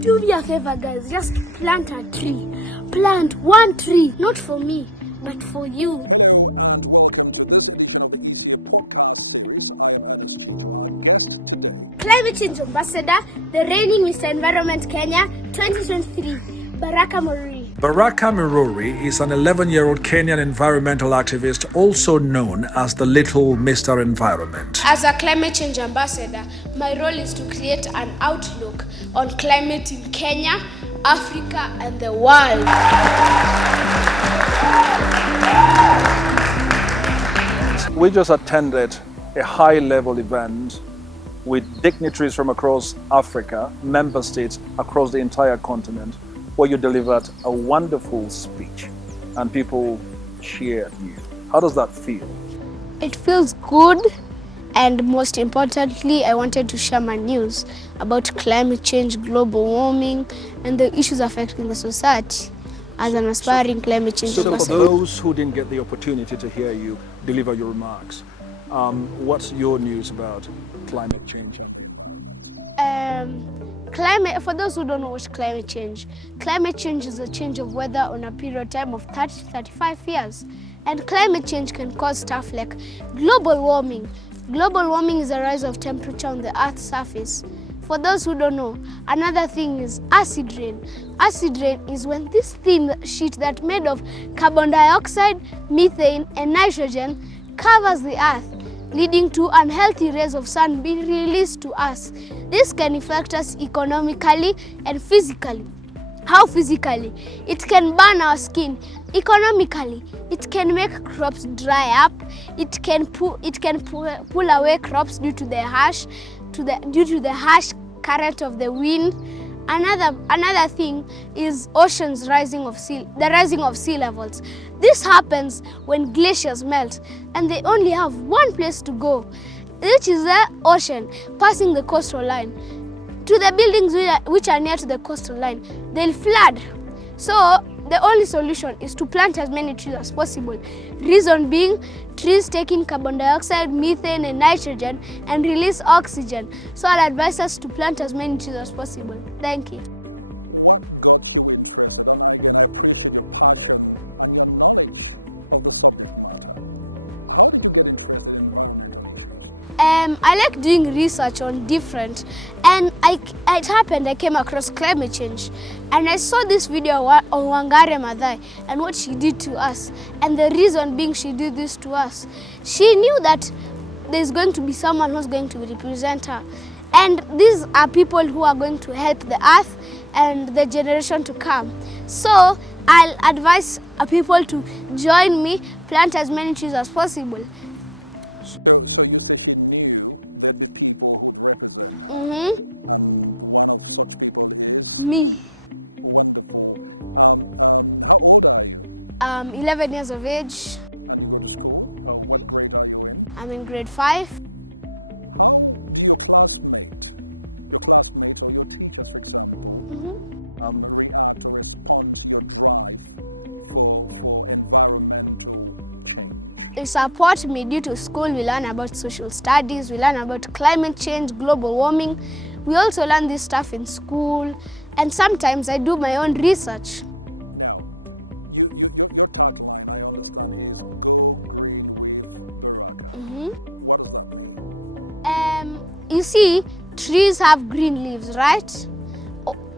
Do me a favor, guys. Just plant a tree. Plant one tree. Not for me, but for you. Climate Change Ambassador, the reigning Mr. Environment Kenya 2023, Baraka Muiruri. Baraka Muiruri is an 11-year-old Kenyan environmental activist, also known as the Little Mr. Environment. As a climate change ambassador, my role is to create an outlook on climate in Kenya, Africa, and the world. We just attended a high-level event with dignitaries from across Africa, member states across the entire continent, where you delivered a wonderful speech and people cheered you. How does that feel? It feels good, and most importantly, I wanted to share my news about climate change, global warming, and the issues affecting the society as an aspiring climate change ambassador. For those who didn't get the opportunity to hear you deliver your remarks, what's your news about climate change? For those who don't know what climate change is a change of weather on a period of time of 30 to 35 years. And climate change can cause stuff like global warming. Global warming is a rise of temperature on the Earth's surface. For those who don't know, another thing is acid rain. Acid rain is when this thin sheet that's made of carbon dioxide, methane, and nitrogen covers the Earth, leading to unhealthy rays of sun being released to us. This can affect us economically and physically. How physically? It can burn our skin. Economically, it can make crops dry up. It can pull away crops due to the harsh current of the wind. Another thing is oceans rising of sea levels. This happens when glaciers melt and they only have one place to go, which is the ocean, passing the coastal line. To the buildings which are near to the coastal line, they'll flood. So the only solution is to plant as many trees as possible. Reason being, trees take in carbon dioxide, methane, and nitrogen and release oxygen. So I'll advise us to plant as many trees as possible. Thank you. I like doing research on different, and it happened I came across climate change, and I saw this video on Wangare Maathai and what she did to us, and the reason being she did this to us. She knew that there's going to be someone who's going to represent her, and these are people who are going to help the earth and the generation to come. So I'll advise people to join me, plant as many trees as possible. Me. 11 years of age. I'm in grade 5. They support me due to school. We learn about social studies, we learn about climate change, global warming. We also learn this stuff in school, and sometimes I do my own research. You see, trees have green leaves, right?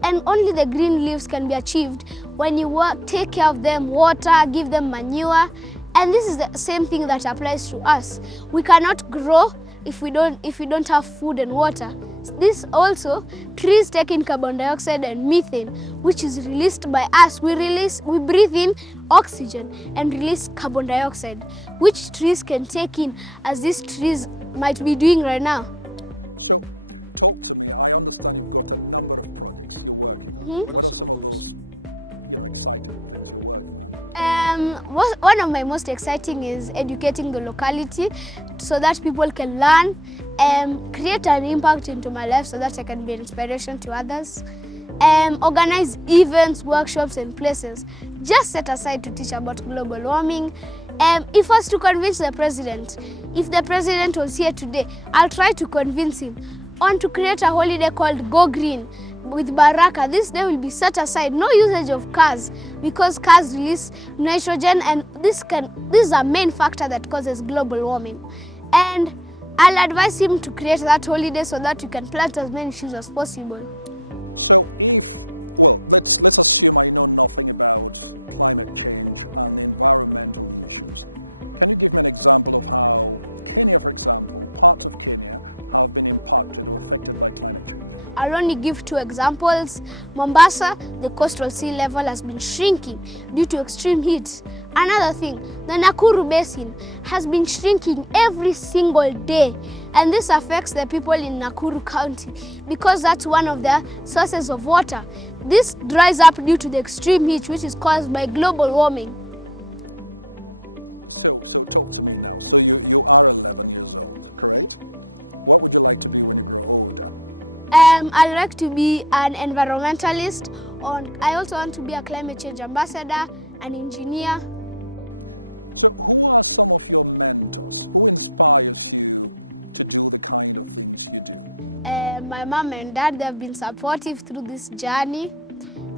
And only the green leaves can be achieved when you take care of them, water, give them manure. And this is the same thing that applies to us. We cannot grow if we don't have food and water. This also, trees take in carbon dioxide and methane, which is released by us. We breathe in oxygen and release carbon dioxide, which trees can take in, as these trees might be doing right now. What are some of those? One of my most exciting is educating the locality so that people can learn and create an impact into my life so that I can be an inspiration to others. Organize events, workshops, and places just set aside to teach about global warming. If I was to convince the president, if the president was here today, I'll try to convince him on to create a holiday called Go Green. with Baraka, this day will be set aside, no usage of cars, because cars release nitrogen, and this is a main factor that causes global warming. And I'll advise him to create that holiday so that you can plant as many trees as possible. I'll only give 2 examples. Mombasa, the coastal sea level has been shrinking due to extreme heat. Another thing, the Nakuru Basin has been shrinking every single day, and this affects the people in Nakuru County because that's one of their sources of water. This dries up due to the extreme heat, which is caused by global warming. I'd like to be an environmentalist. I also want to be a climate change ambassador, an engineer. My mom and dad, they've been supportive through this journey.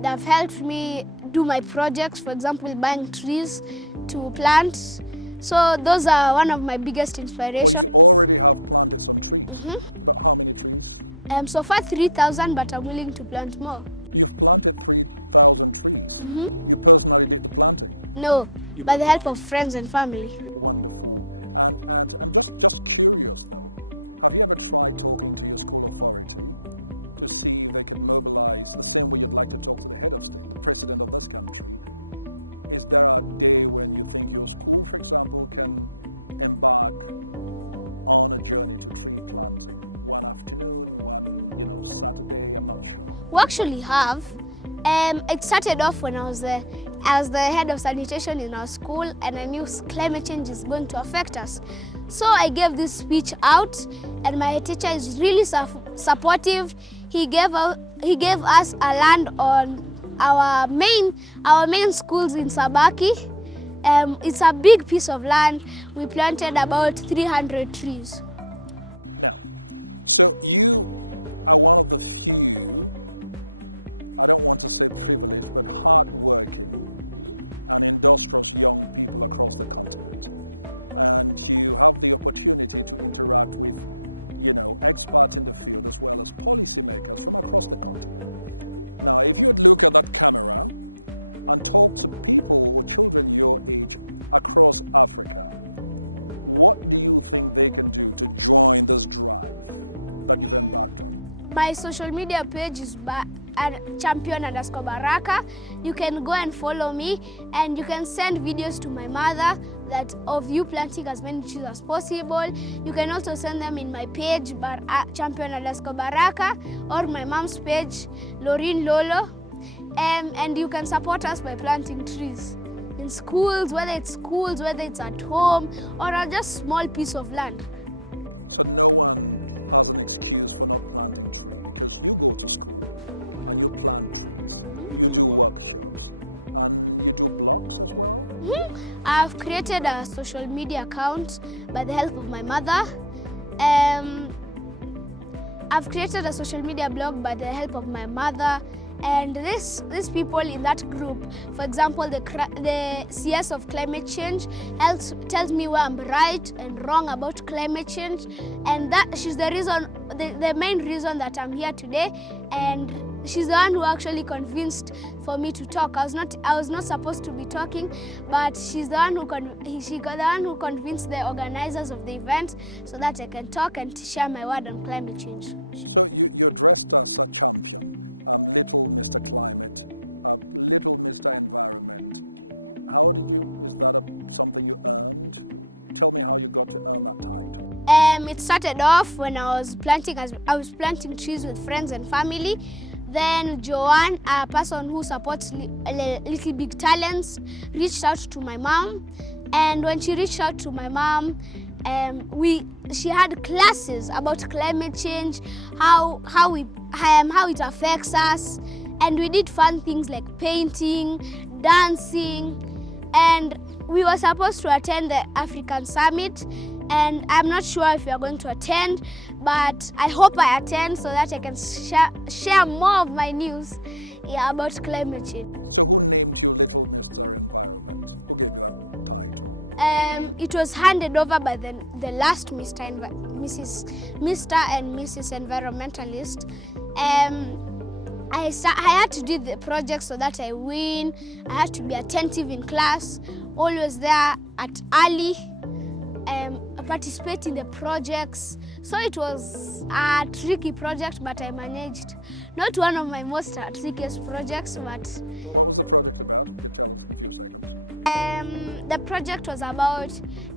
They've helped me do my projects, for example, buying trees to plant. So those are one of my biggest inspirations. So far 3,000, but I'm willing to plant more. No, by the help of friends and family. We actually have. It started off when I was the head of sanitation in our school, and I knew climate change is going to affect us. So I gave this speech out, and my teacher is really supportive. He gave us a land on our main schools in Sabaki. It's a big piece of land. We planted about 300 trees. My social media page is champion_Baraka. You can go and follow me, and you can send videos to my mother of you planting as many trees as possible. You can also send them in my page, champion_Baraka, or my mom's page, Loreen Lolo. And you can support us by planting trees in schools, whether it's at home, or a just small piece of land. I've created a social media account by the help of my mother. I've created a social media blog by the help of my mother. And these people in that group, for example, the CS of climate change tells me where I'm right and wrong about climate change, and that she's the reason, the main reason that I'm here today. And she's the one who actually convinced for me to talk. I was not supposed to be talking, but she's the one who convinced the organizers of the event so that I can talk and share my word on climate change. It started off when I was planting trees with friends and family. Then Joanne, a person who supports Little Big Talents, reached out to my mom. And when she reached out to my mom, she had classes about climate change, how it affects us, and we did fun things like painting, dancing, and we were supposed to attend the African Summit. and I'm not sure if you are going to attend, but I hope I attend so that I can share more of my news about climate change. It was handed over by the last Mr. and Mrs. Environmentalist. I had to do the project so that I win. I had to be attentive in class, always there at early, participate in the projects. So it was a tricky project, but I managed. Not one of my most trickiest projects, but the project was about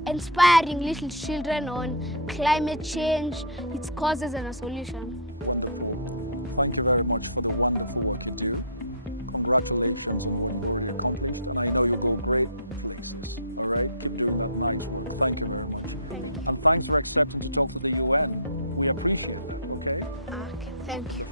inspiring little children on climate change, its causes and a solution. Thank you. Okay, thank you.